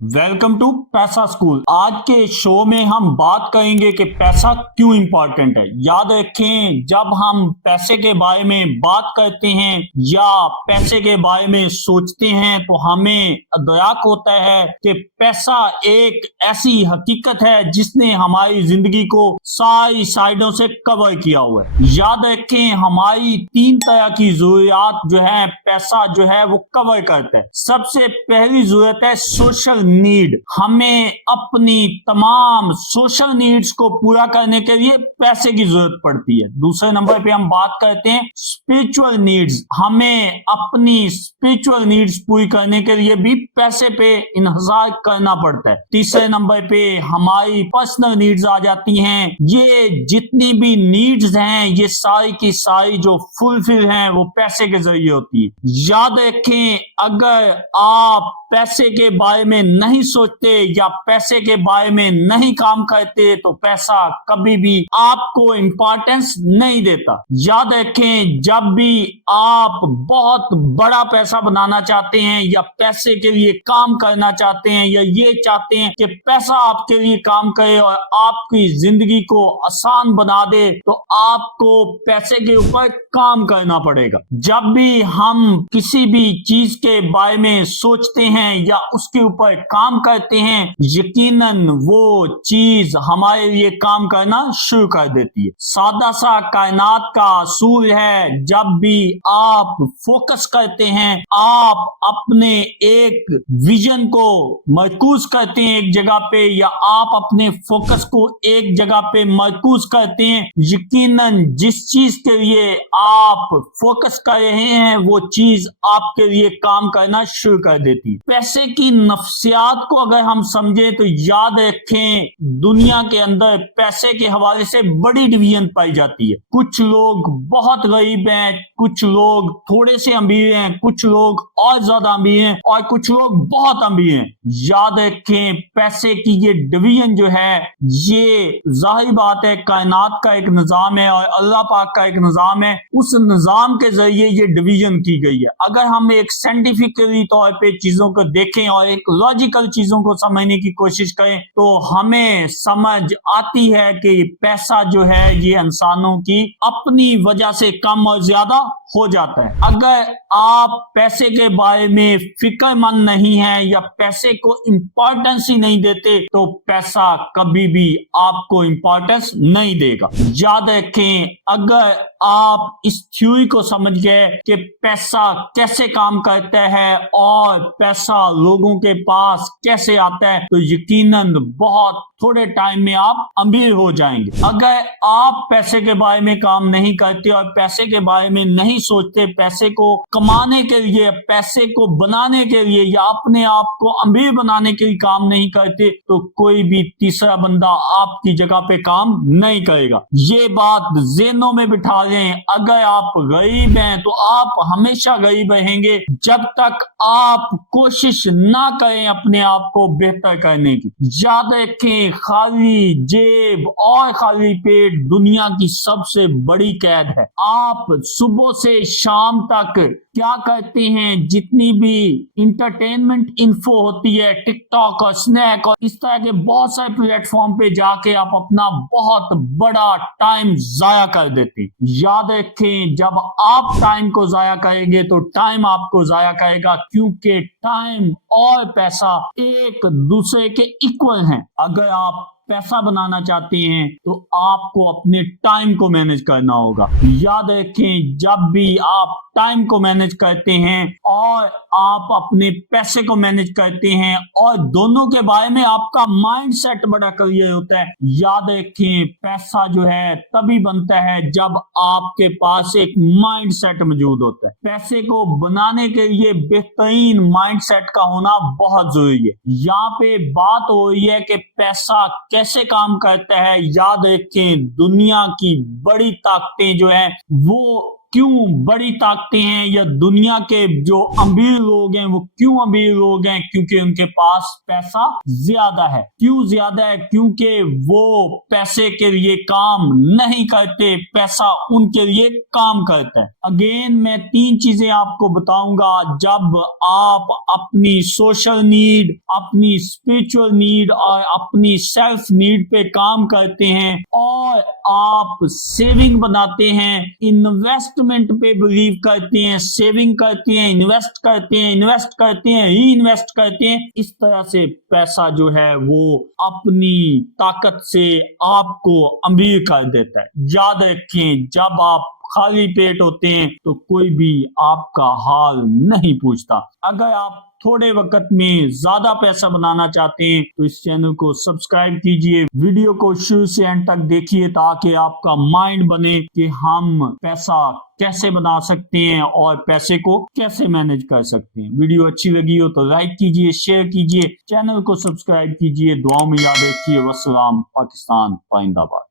Welcome to पैसा school. आज के शो में हम बात करेंगे कि पैसा क्यों इंपॉर्टेंट है। याद रखें, जब हम पैसे के बारे में बात करते हैं या पैसे के बारे में सोचते हैं तो हमें अदराक होता है कि पैसा एक ऐसी हकीकत है जिसने हमारी जिंदगी को सारी साइडों से कवर किया हुआ है। याद रखें, हमारी 3 तरह की जरूरियात जो है पैसा जो है वो कवर करता है। सबसे पहली जरूरत है सोशल नीड। हमें अपनी तमाम सोशल नीड्स को पूरा करने के लिए पैसे की जरूरत पड़ती है। दूसरे नंबर पे हम बात करते हैं स्पिरिचुअल नीड्स। हमें अपनी स्पिरिचुअल नीड्स पूरी करने के लिए भी पैसे पे इन्हिसार करना पड़ता है। तीसरे नंबर पे हमारी पर्सनल नीड्स आ जाती हैं। ये जितनी भी नीड्स हैं ये सारी की सारी जो फुलफिल हैं वो पैसे के जरिए होती है। याद रखें, अगर आप पैसे के बारे में नहीं सोचते या पैसे के बारे में नहीं काम करते तो पैसा कभी भी आपको इंपॉर्टेंस नहीं देता। याद रखें, जब भी आप बहुत बड़ा पैसा बनाना चाहते हैं या पैसे के लिए काम करना चाहते हैं या ये चाहते हैं कि पैसा आपके लिए काम करे और आपकी जिंदगी को आसान बना दे, तो आपको पैसे के ऊपर काम करना पड़ेगा। जब भी हम किसी भी चीज के बारे में सोचते हैं या उसके ऊपर काम करते हैं, यकीनन वो चीज हमारे लिए काम करना शुरू कर देती है। सादा सा कायनात का असूल है, जब भी आप फोकस करते हैं, आप अपने एक विजन को मरकूज करते हैं एक जगह पे, या आप अपने फोकस को एक जगह पे मरकूज करते हैं, यकीनन जिस चीज के लिए आप फोकस कर रहे हैं वो चीज आपके लिए काम करना शुरू कर देती है। पैसे की नफ्सियात को अगर हम समझें तो याद रखें, दुनिया के अंदर पैसे के हवाले से बड़ी डिवीजन पाई जाती है। कुछ लोग बहुत गरीब हैं, कुछ लोग थोड़े से अमीर हैं, कुछ लोग और ज्यादा अमीर हैं और कुछ लोग बहुत अमीर हैं। याद रखें, पैसे की ये डिवीजन जो है ये जाहिर बात है कायनात का एक निजाम है और अल्लाह पाक का एक निजाम है। उस निजाम के जरिए ये डिवीजन की गई है। अगर हम एक साइंटिफिकली तौर पे चीजों को देखें और एक लॉजिकल चीजों को समझने की कोशिश करें तो हमें समझ आती है कि पैसा जो है ये इंसानों की अपनी वजह से कम और ज्यादा हो जाता है। अगर आप पैसे के बारे में फिक्रमंद नहीं है या पैसे को इंपॉर्टेंस ही नहीं देते तो पैसा कभी भी आपको इंपॉर्टेंस नहीं देगा। याद रखें, अगर आप इस थ्योरी को समझ गए कि पैसा कैसे काम करता है और पैसा लोगों के पास कैसे आता है, तो यकीनन बहुत थोड़े टाइम में आप अमीर हो जाएंगे। अगर आप पैसे के बारे में काम नहीं करते और पैसे के बारे में नहीं सोचते, पैसे को कमाने के लिए, पैसे को बनाने के लिए या अपने आप को अमीर बनाने के लिए काम नहीं करते, तो कोई भी तीसरा बंदा आपकी जगह पे काम नहीं करेगा। ये बात ज़हनों में बिठा लें। अगर आप गरीब हैं तो आप हमेशा गरीब रहेंगे जब तक आप कोशिश ना करें अपने आप को बेहतर करने की। याद रखें, खाली जेब और खाली पेट दुनिया की सबसे बड़ी कैद है। आप सुबह से शाम तक क्या करते हैं, जितनी भी इंटरटेनमेंट इन्फो होती है, टिकटॉक और स्नैक और इस तरह के बहुत सारे प्लेटफॉर्म पे जाके आप अपना बहुत बड़ा टाइम जाया कर देते हैं। याद रखें, जब आप टाइम को जाया करेंगे तो टाइम आपको जाया करेगा, क्योंकि टाइम और पैसा एक दूसरे के इक्वल हैं। अगर आप पैसा बनाना चाहते हैं तो आपको अपने टाइम को मैनेज करना होगा। याद रखें, जब भी आप टाइम को मैनेज करते हैं और आप अपने पैसे को मैनेज करते हैं और दोनों के बारे में आपका माइंड सेट बड़ा क्लियर होता है। याद रखें, पैसा जो है तभी बनता है जब आपके पास एक माइंड सेट मौजूद होता है। पैसे को बनाने के लिए बेहतरीन माइंड सेट का होना बहुत जरूरी है। यहाँ पे बात हो रही है कि पैसा कैसे काम करता है। याद रखें, दुनिया की बड़ी ताकतें जो है वो کیوں بڑی طاقتیں ہیں یا دنیا کے جو امیر لوگ ہیں وہ کیوں امیر لوگ ہیں؟ کیونکہ ان کے پاس پیسہ زیادہ ہے۔ کیوں زیادہ ہے؟ کیونکہ وہ پیسے کے لیے کام نہیں کرتے، پیسہ ان کے لیے کام کرتا ہے۔ اگین میں 3 چیزیں آپ کو بتاؤں گا۔ جب آپ اپنی سوشل نیڈ، اپنی اسپرچل نیڈ اور اپنی سیلف نیڈ پہ کام کرتے ہیں اور آپ سیونگ بناتے ہیں، انویسٹمنٹ پہ بلیو کرتے ہیں، سیونگ کرتے ہیں، انویسٹ کرتے ہیں، انویسٹ کرتے ہیں، ری انویسٹ کرتے ہیں، اس طرح سے پیسہ جو ہے وہ اپنی طاقت سے آپ کو امیر کر دیتا ہے۔ یاد رکھیں، جب آپ خالی پیٹ ہوتے ہیں تو کوئی بھی آپ کا حال نہیں پوچھتا۔ اگر آپ تھوڑے وقت میں زیادہ پیسہ بنانا چاہتے ہیں تو اس چینل کو سبسکرائب کیجئے، ویڈیو کو شروع سے اینڈ تک دیکھیے تاکہ آپ کا مائنڈ بنے کہ ہم پیسہ کیسے بنا سکتے ہیں اور پیسے کو کیسے مینج کر سکتے ہیں۔ ویڈیو اچھی لگی ہو تو لائک کیجئے، شیئر کیجئے، چینل کو سبسکرائب کیجئے، دعاؤں میں یاد رکھیے۔ والسلام، پاکستان پائندہ باد۔